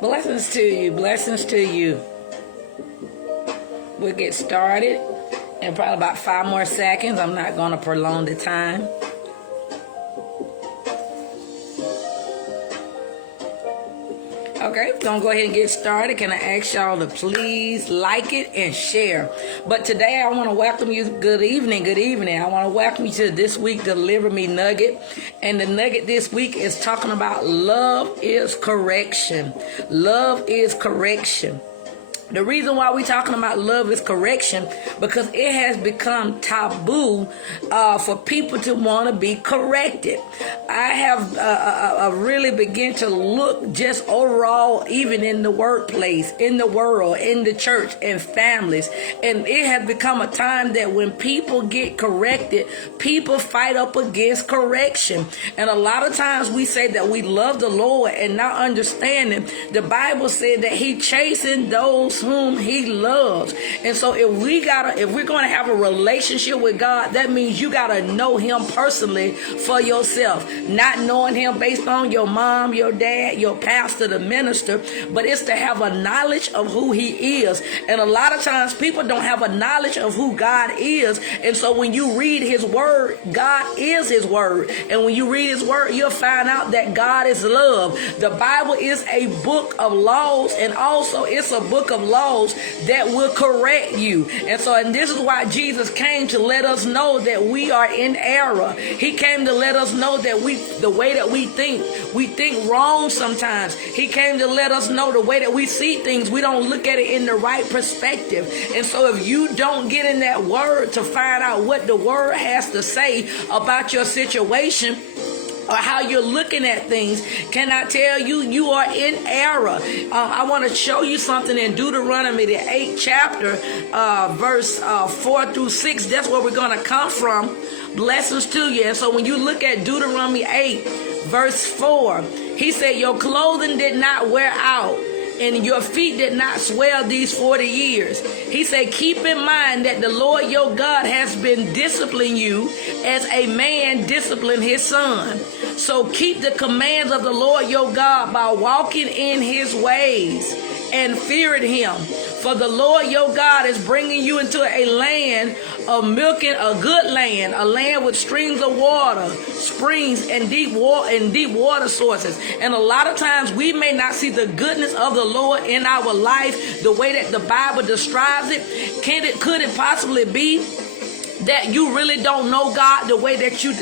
Blessings to you. Blessings to you. We'll get started in probably about 5 more seconds. I'm not going to prolong the time. Okay, we're going to go ahead and get started. Can I ask y'all to please like it and share? But today I want to welcome you. Good evening, good evening. I want to welcome you to this week Deliver Me Nugget. And the nugget this week is talking about love is correction. Love is correction. The reason why we're talking about love is correction, because it has become taboo for people to want to be corrected. I have really begun to look just overall, even in the workplace, in the world, in the church, and families. And it has become a time that when people get corrected, people fight up against correction. And a lot of times we say that we love the Lord and not understanding. The Bible said that He chasing those whom He loves. And so if we're going to have a relationship with God, that means you got to know Him personally for yourself. Not knowing Him based on your mom, your dad, your pastor, the minister, but it's to have a knowledge of who He is. And a lot of times people don't have a knowledge of who God is. And so when you read His word, God is His word. And when you read His word, you'll find out that God is love. The Bible is a book of laws, and also it's a book of laws that will correct you. And this is why Jesus came, to let us know that we are in error. He came to let us know that the way that we think wrong sometimes. He came to let us know the way that we see things, we don't look at it in the right perspective. And so if you don't get in that word to find out what the word has to say about your situation, or how you're looking at things, can I tell you, you are in error. I want to show you something in Deuteronomy, the 8th chapter, verse 4 through 6. That's where we're going to come from. Blessings to you. And so when you look at Deuteronomy 8, verse 4, he said, your clothing did not wear out, and your feet did not swell these 40 years. He said, keep in mind that the Lord your God has been disciplining you as a man disciplined his son. So keep the commands of the Lord your God by walking in His ways and fearing Him. For the Lord your God is bringing you into a land of milk, and a good land, a land with streams of water, springs and deep water sources. And a lot of times we may not see the goodness of the Lord in our life the way that the Bible describes it. Could it possibly be that you really don't know God the way that you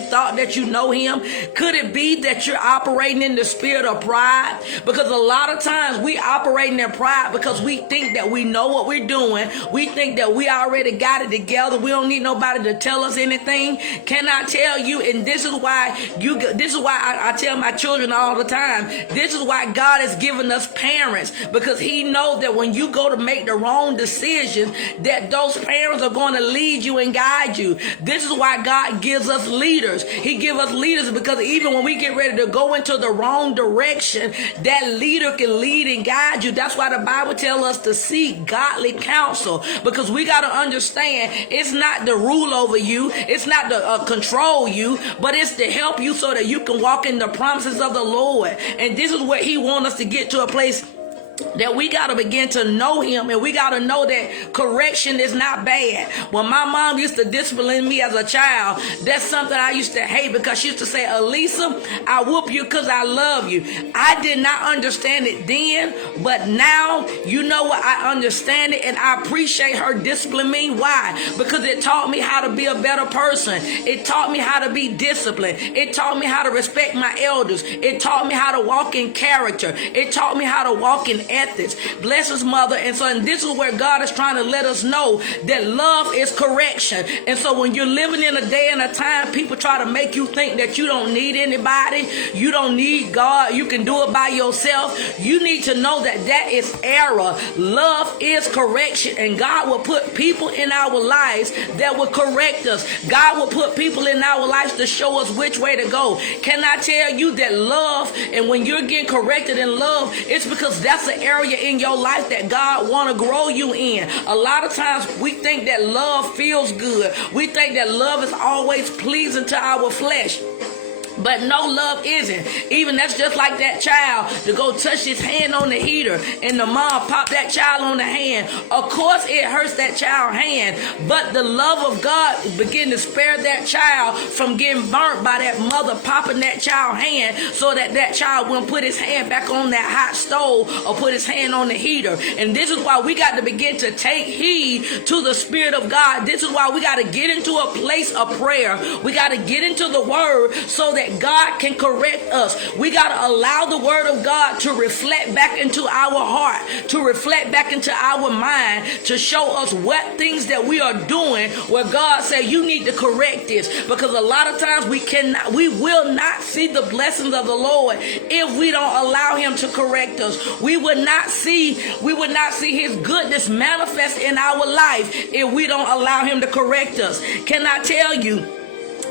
thought that you know Him? Could it be that you're operating in the spirit of pride? Because a lot of times we operating in pride because we think that we know what we're doing. We think that we already got it together. We don't need nobody to tell us anything. Can I tell you? And this is why I tell my children all the time, this is why God has given us parents, because He knows that when you go to make the wrong decision, that those parents are going to lead you and guide you. This is why God gives us leaders. He gives us leaders because even when we get ready to go into the wrong direction, that leader can lead and guide you. That's why the Bible tells us to seek godly counsel, because we got to understand it's not to rule over you, it's not to control you, but it's to help you so that you can walk in the promises of the Lord. And this is where He wants us to get to a place that we got to begin to know Him, and we got to know that correction is not bad. When my mom used to discipline me as a child, that's something I used to hate, because she used to say, Elisa, I whoop you because I love you. I did not understand it then, but now, you know what, I understand it, and I appreciate her disciplining me. Why? Because it taught me how to be a better person. It taught me how to be disciplined. It taught me how to respect my elders. It taught me how to walk in character. It taught me how to walk in ethics. Bless His mother. And this is where God is trying to let us know that love is correction. And so when you're living in a day and a time, people try to make you think that you don't need anybody, you don't need God, you can do it by yourself. You need to know that that is error. Love is correction, and God will put people in our lives that will correct us. God will put people in our lives to show us which way to go. Can I tell you that love, and when you're getting corrected in love, it's because that's an area in your life that God want to grow you in. A lot of times we think that love feels good. We think that love is always pleasing to our flesh. But no, love isn't. Even that's just like that child to go touch his hand on the heater and the mom pop that child on the hand. Of course it hurts that child's hand, but the love of God begin to spare that child from getting burnt by that mother popping that child's hand, so that that child wouldn't put his hand back on that hot stove or put his hand on the heater. And this is why we got to begin to take heed to the Spirit of God. This is why we got to get into a place of prayer. We got to get into the Word so that God can correct us. We got to allow the Word of God to reflect back into our heart, to reflect back into our mind, to show us what things that we are doing where God said you need to correct this. Because a lot of times we will not see the blessings of the Lord if we don't allow Him to correct us. We would not see His goodness manifest in our life if we don't allow Him to correct us. Can I tell you?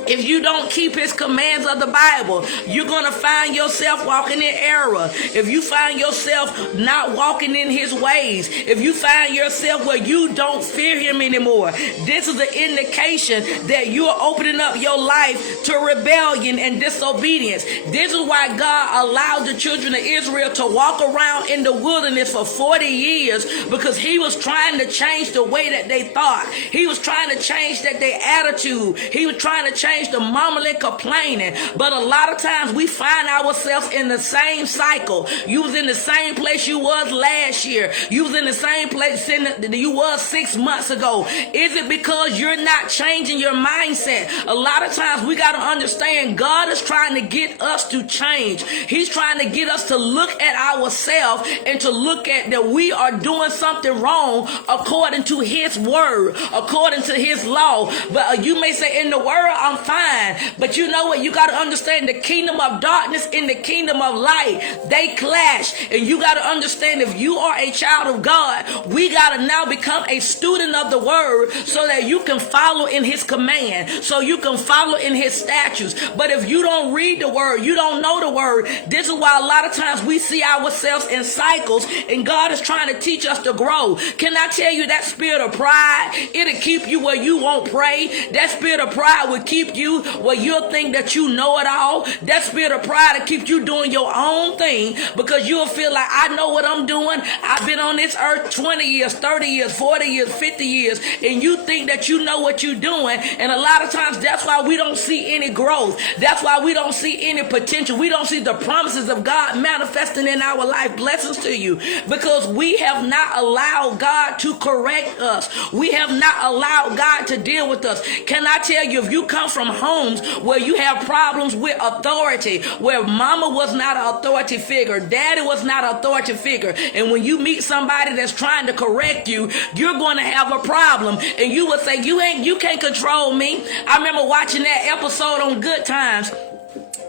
If you don't keep His commands of the Bible, you're going to find yourself walking in error. If you find yourself not walking in His ways, if you find yourself where you don't fear Him anymore, this is an indication that you are opening up your life to rebellion and disobedience. This is why God allowed the children of Israel to walk around in the wilderness for 40 years, because He was trying to change the way that they thought. He was trying to change their attitude. He was trying to change the mumbling, complaining. But a lot of times we find ourselves in the same cycle. You was in the same place you was last year. You was in the same place you was 6 months ago. Is it because you're not changing your mindset? A lot of times we got to understand God is trying to get us to change. He's trying to get us to look at ourselves and to look at that we are doing something wrong according to His word, according to His law. But you may say, in the world I'm fine, but you know what? You got to understand the kingdom of darkness and the kingdom of light, they clash. And you got to understand, if you are a child of God, we got to now become a student of the word so that you can follow in His command, so you can follow in His statutes. But if you don't read the word, you don't know the word. This is why a lot of times we see ourselves in cycles, and God is trying to teach us to grow. Can I tell you, that spirit of pride, it'll keep you where you won't pray. That spirit of pride will keep you where you'll think that you know it all. That spirit of pride will keep you doing your own thing, because you'll feel like, I know what I'm doing. I've been on this earth 20 years, 30 years, 40 years, 50 years, and you think that you know what you're doing. And a lot of times that's why we don't see any growth. That's why we don't see any potential. We don't see the promises of God manifesting in our life. Blessings to you, because we have not allowed God to correct us. We have not allowed God to deal with us. Can I tell you, if you come from homes where you have problems with authority, where mama was not an authority figure, daddy was not an authority figure, and when you meet somebody that's trying to correct you, you're going to have a problem, and you would say, you can't control me. I remember watching that episode on Good Times.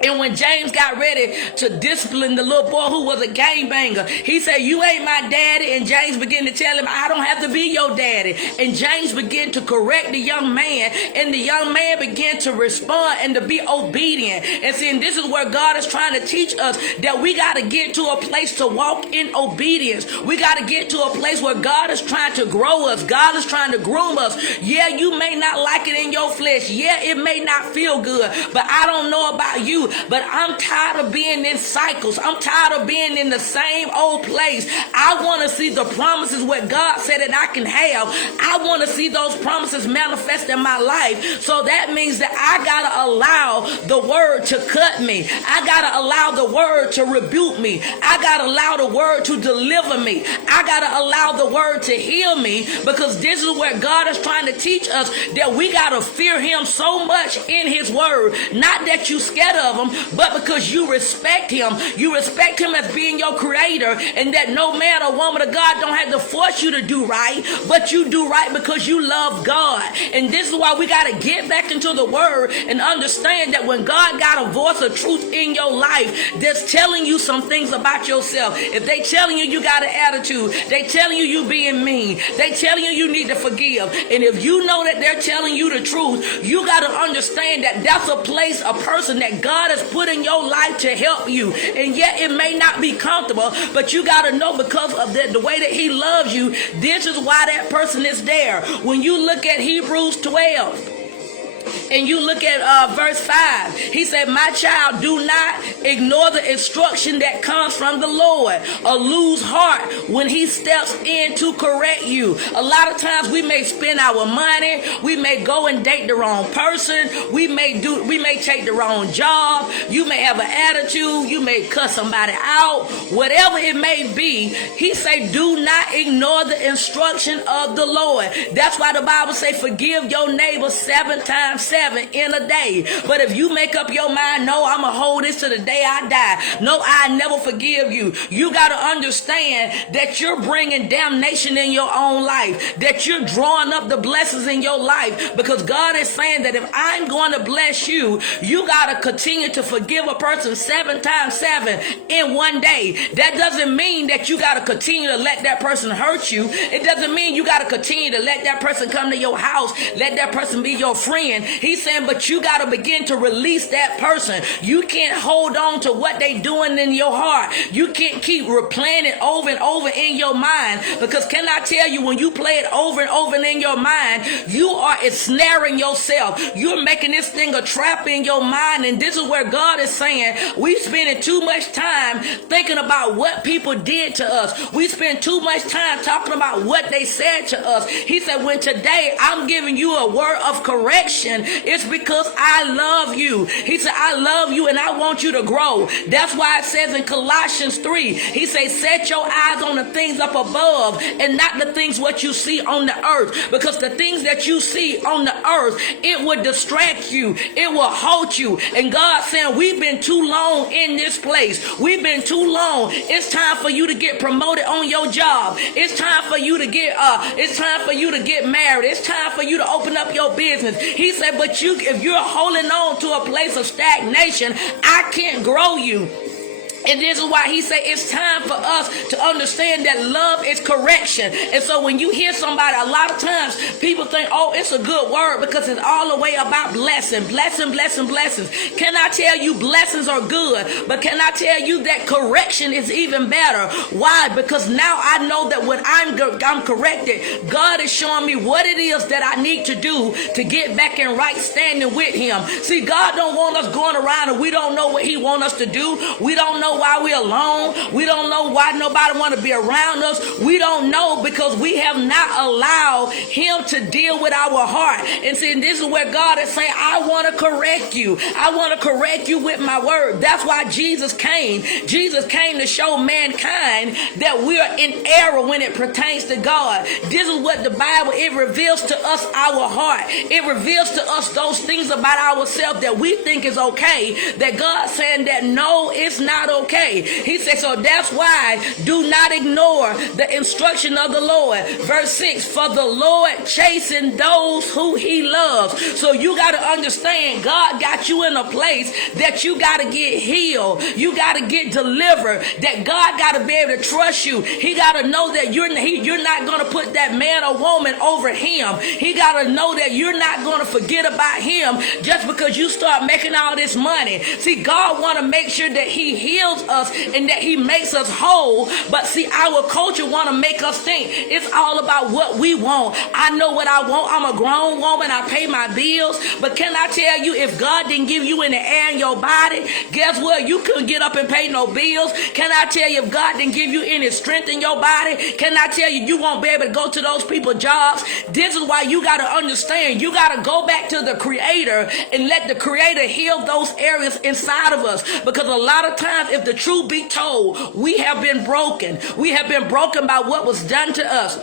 And when James got ready to discipline the little boy who was a gangbanger, he said, you ain't my daddy. And James began to tell him, I don't have to be your daddy. And James began to correct the young man. And the young man began to respond and to be obedient. And see, and this is where God is trying to teach us that we got to get to a place to walk in obedience. We got to get to a place where God is trying to grow us. God is trying to groom us. Yeah, you may not like it in your flesh. Yeah, it may not feel good. But I don't know about you, but I'm tired of being in cycles. I'm tired of being in the same old place. I want to see the promises what God said that I can have. I want to see those promises manifest in my life. So that means that I got to allow the word to cut me. I got to allow the word to rebuke me. I got to allow the word to deliver me. I got to allow the word to heal me, because this is where God is trying to teach us that we got to fear Him so much in His word. Not that you scared of Him, but because you respect Him. You respect Him as being your creator, and that no man or woman of God don't have to force you to do right, but you do right because you love God. And this is why we got to get back into the word and understand that when God got a voice of truth in your life that's telling you some things about yourself, if they telling you got an attitude, they telling you being mean, they telling you need to forgive, and if you know that they're telling you the truth, you got to understand that that's a place, a person that God has put in your life to help you. And yet it may not be comfortable, but you got to know, because of the way that He loves you, this is why that person is there. When you look at Hebrews 12, and you look at verse 5, he said, my child, do not ignore the instruction that comes from the Lord or lose heart when he steps in to correct you. A lot of times we may spend our money, we may go and date the wrong person, we may take the wrong job, you may have an attitude, you may cuss somebody out, whatever it may be. He say, do not ignore the instruction of the Lord. That's why the Bible say, forgive your neighbor 7 times 7 in a day. But if you make up your mind, no, I'm gonna hold this to the day I die, no, I never forgive you, you got to understand that you're bringing damnation in your own life, that you're drawing up the blessings in your life, because God is saying that if I'm going to bless you, you got to continue to forgive a person 7 times 7 in one day. That doesn't mean that you got to continue to let that person hurt you. It doesn't mean you got to continue to let that person come to your house, let that person be your friend. He's saying, but you got to begin to release that person. You can't hold on to what they doing in your heart. You can't keep replaying it over and over in your mind, because can I tell you, when you play it over and over in your mind, you are ensnaring yourself. You're making this thing a trap in your mind. And this is where God is saying, we spending too much time thinking about what people did to us. We spend too much time talking about what they said to us. He said, when today I'm giving you a word of correction, it's because I love you. He said, I love you and I want you to grow. That's why it says in Colossians 3, he says, set your eyes on the things up above and not the things what you see on the earth, because the things that you see on the earth, it will distract you, it will halt you. And God saying, we've been too long in this place, we've been too long. It's time for you to get promoted on your job. It's time for you to get married. It's time for you to open up your business. He said, but if you're holding on to a place of stagnation, I can't grow you. And this is why he said it's time for us to understand that love is correction. And so when you hear somebody, a lot of times people think, oh, it's a good word because it's all the way about blessings. Can I tell you blessings are good, but can I tell you that correction is even better? Why? Because now I know that when I'm corrected, God is showing me what it is that I need to do to get back in right standing with him. See, God don't want us going around and we don't know what he wants us to do. We don't know why we're alone. We don't know why nobody want to be around us. We don't know because we have not allowed him to deal with our heart. And see, this is where God is saying, I want to correct you. I want to correct you with my word. That's why Jesus came. Jesus came to show mankind that we are in error when it pertains to God. This is what the Bible, it reveals to us our heart. It reveals to us those things about ourselves that we think is okay, that God's saying that no, it's not okay. He said, so that's why do not ignore the instruction of the Lord. Verse 6, for the Lord chasing those who he loves. So you got to understand, God got you in a place that you got to get healed. You got to get delivered, that God got to be able to trust you. He got to know that you're not going to put that man or woman over him. He got to know that you're not going to forget about him just because you start making all this money. See, God want to make sure that he heals us and that he makes us whole. But see, our culture want to make us think it's all about what we want. I know what I want. I'm a grown woman. I pay my bills. But can I tell you, if God didn't give you any air in your body, guess what? You couldn't get up and pay no bills. Can I tell you, if God didn't give you any strength in your body, can I tell you, you won't be able to go to those people's jobs? This is why you got to understand. You got to go back to the Creator and let the Creator heal those areas inside of us. Because a lot of times, if the truth be told, we have been broken. We have been broken by what was done to us.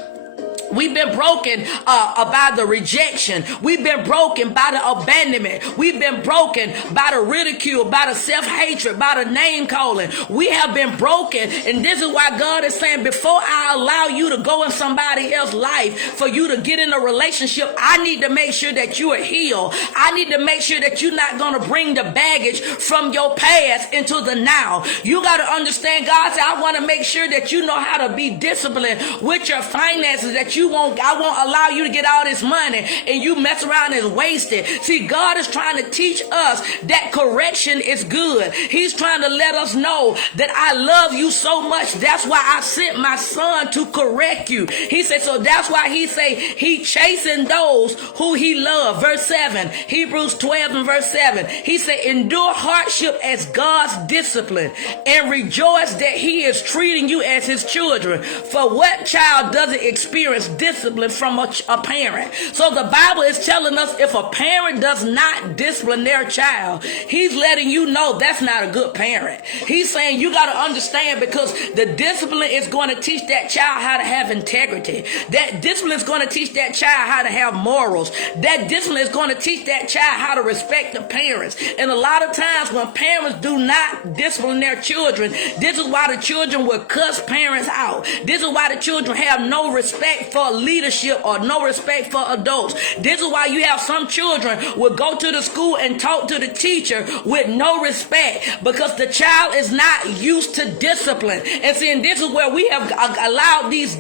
We've been broken by the rejection. We've been broken by the abandonment. We've been broken by the ridicule, by the self-hatred, by the name calling. We have been broken. And this is why God is saying, before I allow you to go in somebody else's life, for you to get in a relationship, I need to make sure that you are healed. I need to make sure that you're not going to bring the baggage from your past into the now. You got to understand, God said, I want to make sure that you know how to be disciplined with your finances, that you I won't allow you to get all this money and you mess around and waste it. See, God is trying to teach us that correction is good. He's trying to let us know that I love you so much. That's why I sent my son to correct you. He said, so that's why he say he chasing those who he loved. Verse 7, Hebrews 12 and verse 7. He said, endure hardship as God's discipline and rejoice that he is treating you as his children. For what child doesn't experience discipline from a parent? So the Bible is telling us if a parent does not discipline their child, he's letting you know that's not a good parent. He's saying you got to understand, because the discipline is going to teach that child how to have integrity. That discipline is going to teach that child how to have morals. That discipline is going to teach that child how to respect the parents. And a lot of times when parents do not discipline their children, this is why the children will cuss parents out. This is why the children have no respect for leadership or no respect for adults. This is why you have some children will go to the school and talk to the teacher with no respect, because the child is not used to discipline. And see, and this is where we have allowed these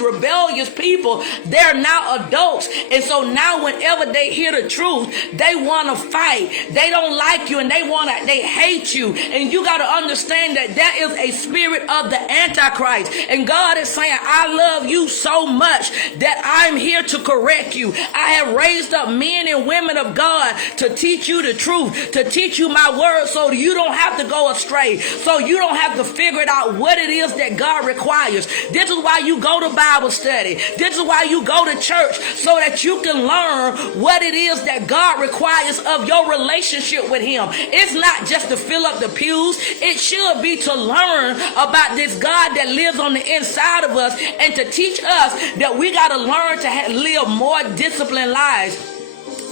rebellious people, they're now adults. And so now whenever they hear the truth, they want to fight. They don't like you and they hate you. And you got to understand that that is a spirit of the Antichrist. And God is saying, I love you so much that I'm here to correct you. I have raised up men and women of God to teach you the truth, to teach you my word, so you don't have to go astray, so you don't have to figure it out what it is that God requires. This is why you go to Bible study. This is why you go to church, so that you can learn what it is that God requires of your relationship with him. It's not just to fill up the pews. It should be to learn about this God that lives on the inside of us, and to teach us that we got to learn to live more disciplined lives,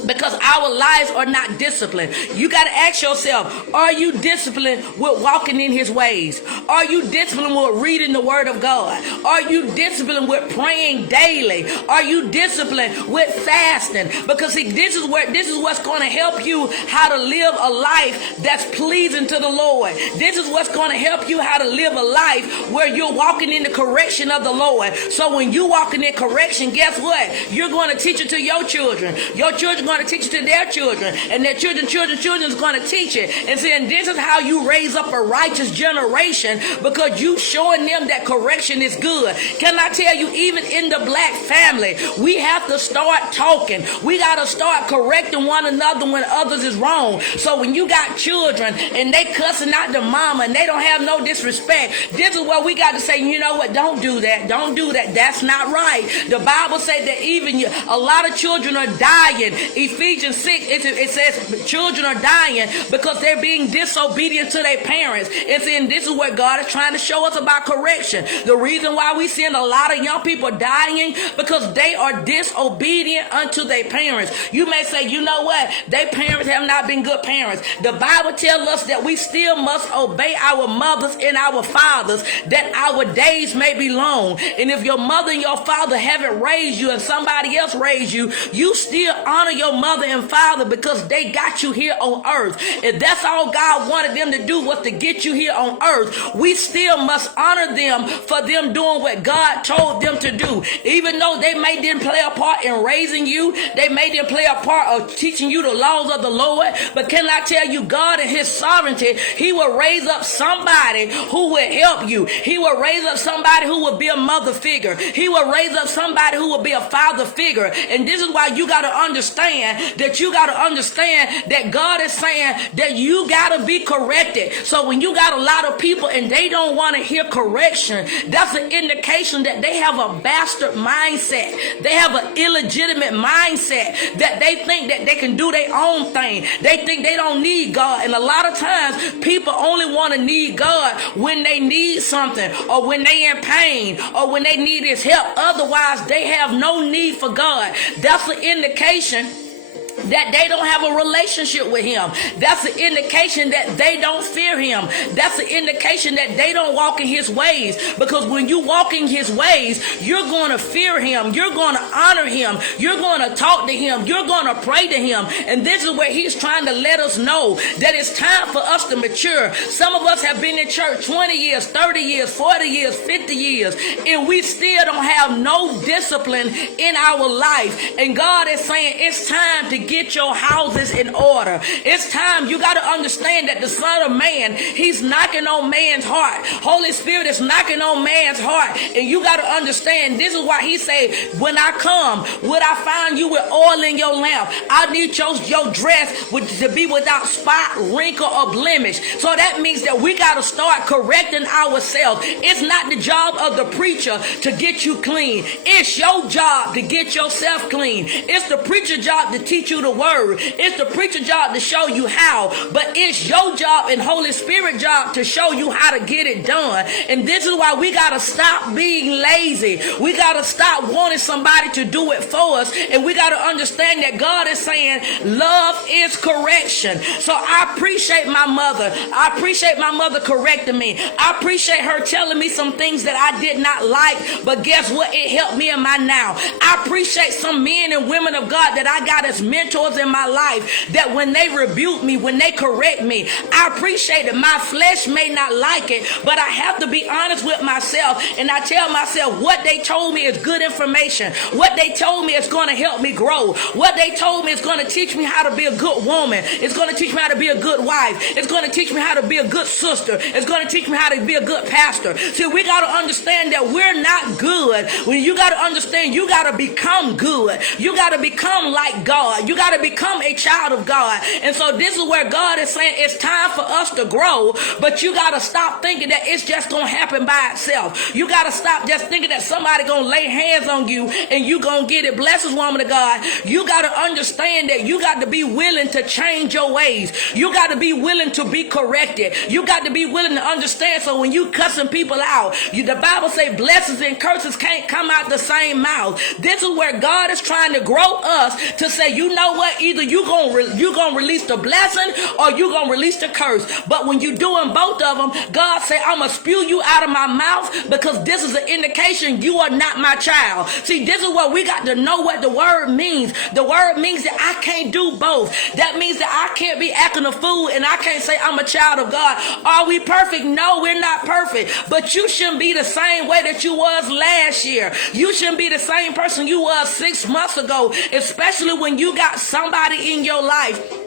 because our lives are not disciplined. You got to ask yourself, are you disciplined with walking in his ways? Are you disciplined with reading the word of God? Are you disciplined with praying daily? Are you disciplined with fasting? Because see, this is what's going to help you how to live a life that's pleasing to the Lord. This is what's going to help you how to live a life where you're walking in the correction of the Lord. So when you walk in that correction, guess what? You're going to teach it to your children. Your children going to teach it to their children, and their children is going to teach it. And saying this is how you raise up a righteous generation, because you showing them that correction is good. Can I tell you, even in the black family, we have to start talking. We got to start correcting one another when others is wrong. So when you got children and they cussing out the mama and they don't have no disrespect, this is where we got to say, you know what, don't do that. Don't do that. That's not right. The Bible says that even a lot of children are dying. Ephesians 6, it says children are dying because they're being disobedient to their parents. And this is what God is trying to show us about correction. The reason why we seeing a lot of young people dying, because they are disobedient unto their parents. You may say, you know what? Their parents have not been good parents. The Bible tells us that we still must obey our mothers and our fathers, that our days may be long. And if your mother and your father haven't raised you and somebody else raised you, you still honor your mother and father, because they got you here on earth. If that's all God wanted them to do was to get you here on earth, we still must honor them for them doing what God told them to do. Even though they may didn't play a part in raising you, they may didn't play a part of teaching you the laws of the Lord, but can I tell you, God in his sovereignty, he will raise up somebody who will help you. He will raise up somebody who will be a mother figure. He will raise up somebody who will be a father figure. And this is why you got to understand that God is saying that you got to be corrected. So when you got a lot of people and they don't want to hear correction, that's an indication that they have a bastard mindset. They have an illegitimate mindset, that they think that they can do their own thing. They think they don't need God. And a lot of times people only want to need God when they need something, or when they in pain, or when they need his help. Otherwise they have no need for God. That's an indication that they don't have a relationship with him. That's an indication that they don't fear him. That's an indication that they don't walk in his ways. Because when you walk in his ways, you're going to fear him. You're going to honor him. You're going to talk to him. You're going to pray to him. And this is where he's trying to let us know that it's time for us to mature. Some of us have been in church 20 years, 30 years, 40 years, 50 years, and we still don't have no discipline in our life. And God is saying it's time to get your houses in order. It's time. You got to understand that the Son of Man, he's knocking on man's heart. Holy Spirit is knocking on man's heart. And you got to understand, this is why he said, when I come, would I find you with oil in your lamp? I need your dress to be without spot, wrinkle, or blemish. So that means that we got to start correcting ourselves. It's not the job of the preacher to get you clean. It's your job to get yourself clean. It's the preacher's job to teach you the word. It's the preacher's job to show you how. But it's your job and Holy Spirit job to show you how to get it done. And this is why we got to stop being lazy. We got to stop wanting somebody to do it for us. And we got to understand that God is saying love is correction. So I appreciate my mother. I appreciate my mother correcting me. I appreciate her telling me some things that I did not like. But guess what? It helped me in my now. I appreciate some men and women of God that I got as mentors in my life, that when they rebuke me, when they correct me, I appreciate it. My flesh may not like it, but I have to be honest with myself, and I tell myself what they told me is good information. What they told me is going to help me grow. What they told me is going to teach me how to be a good woman. It's going to teach me how to be a good wife. It's going to teach me how to be a good sister. It's going to teach me how to be a good pastor. See, we got to understand that we're not good. When you got to understand, you got to become good. You got to become like God. You got to become a child of God. And so this is where God is saying it's time for us to grow, but you got to stop thinking that it's just going to happen by itself. You got to stop just thinking that somebody going to lay hands on you and you going to get it. Bless this woman of God. You got to understand that you got to be willing to change your ways. You got to be willing to be corrected. You got to be willing to understand. So when you cussing people out, the Bible say blessings and curses can't come out the same mouth. This is where God is trying to grow us to say, you know what? Either you gonna release the blessing or you gonna release the curse. But when you doing both of them, God say, I'm gonna spew you out of my mouth, because this is an indication you are not my child. See, this is what we got to know what the word means. The word means that I can't do both. That means that I can't be acting a fool and I can't say I'm a child of God. Are we perfect? No, we're not perfect. But you shouldn't be the same way that you was last year. You shouldn't be the same person you was 6 months ago, especially when you got somebody in your life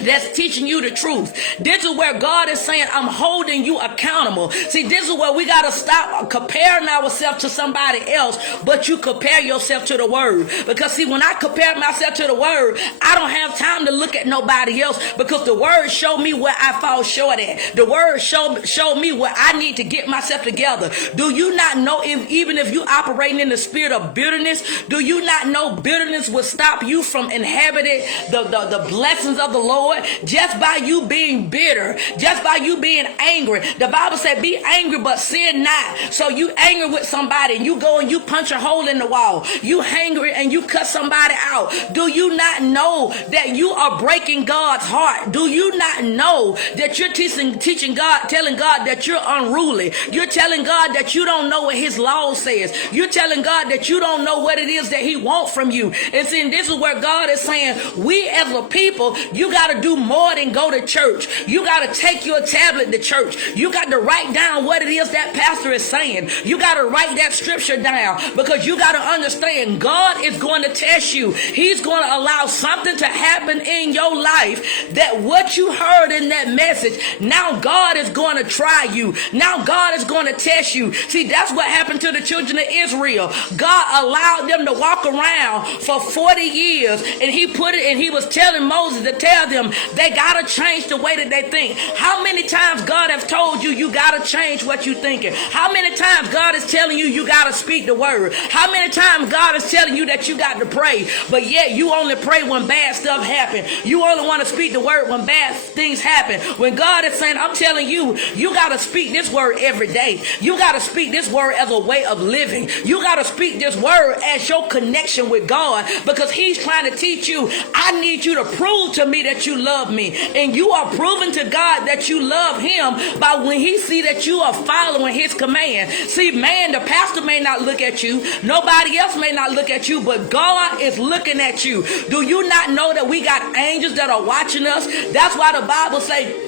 that's teaching you the truth. This is where God is saying, I'm holding you accountable. See, this is where we got to stop comparing ourselves to somebody else, but you compare yourself to the word. Because see, when I compare myself to the word, I don't have time to look at nobody else, because the word showed me where I fall short at. The word showed me where I need to get myself together. Do you not know, even if you operating in the spirit of bitterness, do you not know bitterness will stop you from inhabiting the blessings of the Lord? Just by you being bitter, just by you being angry. The Bible said be angry but sin not. So you angry with somebody and you go and you punch a hole in the wall. You angry and you cut somebody out. Do you not know that you are breaking God's heart? Do you not know that you're teaching God, telling God that you're unruly? You're telling God that you don't know what his law says. You're telling God that you don't know what it is that he wants from you. And see, this is where God is saying, we as a people, you got to do more than go to church. You got to take your tablet to church. You got to write down what it is that pastor is saying. You got to write that scripture down, because you got to understand God is going to test you. He's going to allow something to happen in your life, that what you heard in that message, now God is going to try you. Now God is going to test you. See, that's what happened to the children of Israel. God allowed them to walk around for 40 years, and he was telling Moses to tell them, them, they got to change the way that they think. How many times God has told you, you got to change what you're thinking? How many times God is telling you, you got to speak the word? How many times God is telling you that you got to pray, but yet you only pray when bad stuff happens? You only want to speak the word when bad things happen. When God is saying, I'm telling you, you got to speak this word every day. You got to speak this word as a way of living. You got to speak this word as your connection with God, because he's trying to teach you, I need you to prove to me that you love me. And you are proving to God that you love him by when he see that you are following his command. See, man, the pastor may not look at you. Nobody else may not look at you, but God is looking at you. Do you not know that we got angels that are watching us? That's why the Bible says,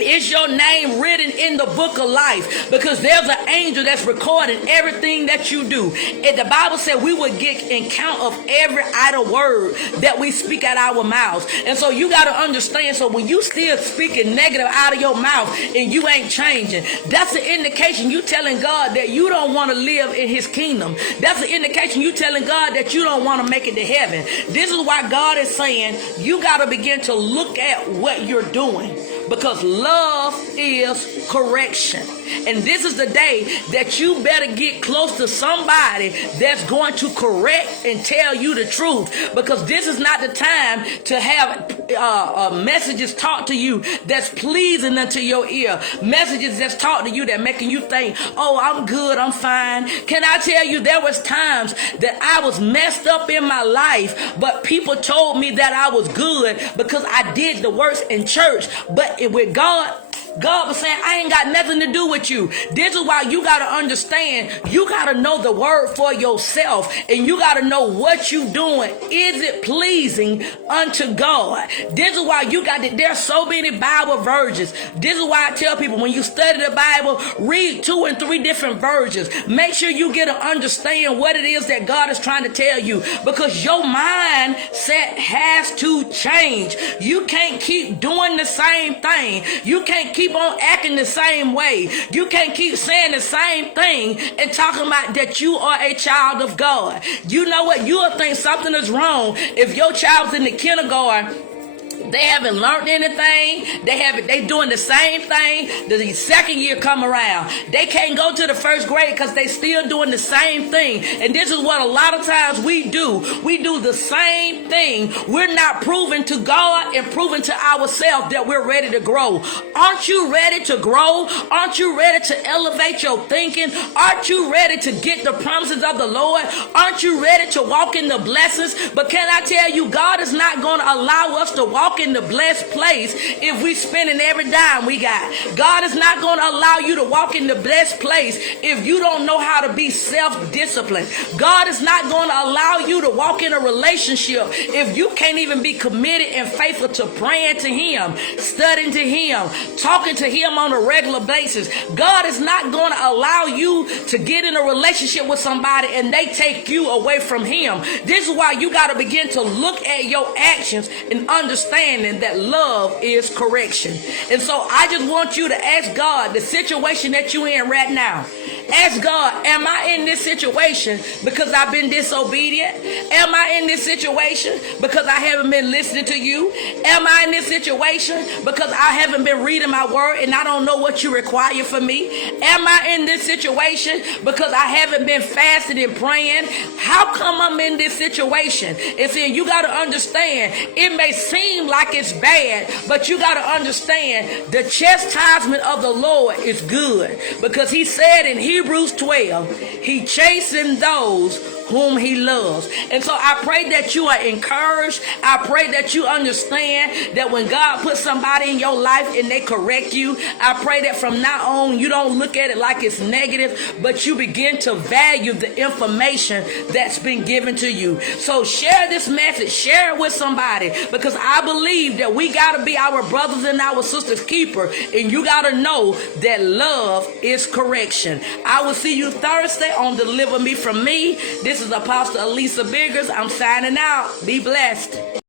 is your name written in the book of life? Because there's an angel that's recording everything that you do. And the Bible said we would get in count of every idle word that we speak out our mouths. And so you got to understand, so when you still speaking negative out of your mouth and you ain't changing, that's an indication you telling God that you don't want to live in his kingdom. That's an indication you telling God that you don't want to make it to heaven. This is why God is saying you got to begin to look at what you're doing, because love is correction. And this is the day that you better get close to somebody that's going to correct and tell you the truth, because this is not the time to have messages taught to you that's pleasing unto your ear, messages that's taught to you that making you think, oh, I'm good, I'm fine. Can I tell you, there was times that I was messed up in my life, but people told me that I was good because I did the works in church. But with God was saying, I ain't got nothing to do with you. This is why you got to understand, you got to know the word for yourself, and you got to know what you doing. Is it pleasing unto God? This is why you got to, there's so many Bible versions. This is why I tell people, when you study the Bible, read 2 and 3 different versions. Make sure you get to understand what it is that God is trying to tell you, because your mindset has to change. You can't keep doing the same thing. You can't keep on acting the same way. You can't keep saying the same thing and talking about that you are a child of God. You know what? You'll think something is wrong if your child's in the kindergarten. They haven't learned anything. They doing the same thing. The second year come around, they can't go to the first grade because they still doing the same thing. And this is what a lot of times we do. We do the same thing. We're not proving to God and proving to ourselves that we're ready to grow. Aren't you ready to grow? Aren't you ready to elevate your thinking? Aren't you ready to get the promises of the Lord? Aren't you ready to walk in the blessings? But can I tell you, God is not going to allow us to walk in the blessed place if we spending every dime we got. God is not going to allow you to walk in the blessed place if you don't know how to be self-disciplined. God is not going to allow you to walk in a relationship if you can't even be committed and faithful to praying to him, studying to him, talking to him on a regular basis. God is not going to allow you to get in a relationship with somebody and they take you away from him. This is why you got to begin to look at your actions and understanding that love is correction. And so I just want you to ask God the situation that you're in right now. Ask God, am I in this situation because I've been disobedient? Am I in this situation because I haven't been listening to you? Am I in this situation because I haven't been reading my word and I don't know what you require for me? Am I in this situation because I haven't been fasting and praying? How come I'm in this situation? And see, you got to understand, it may seem like it's bad, but you got to understand the chastisement of the Lord is good, because he said in Hebrews 12, he chastened those whom he loves. And so I pray that you are encouraged. I pray that you understand that when God puts somebody in your life and they correct you, I pray that from now on you don't look at it like it's negative, but you begin to value the information that's been given to you. So share this message, share it with somebody, because I believe that we got to be our brothers and our sisters keeper, and you got to know that love is correction. I will see you Thursday on Deliver Me From Me. This is Apostle Elisa Biggers. I'm signing out. Be blessed.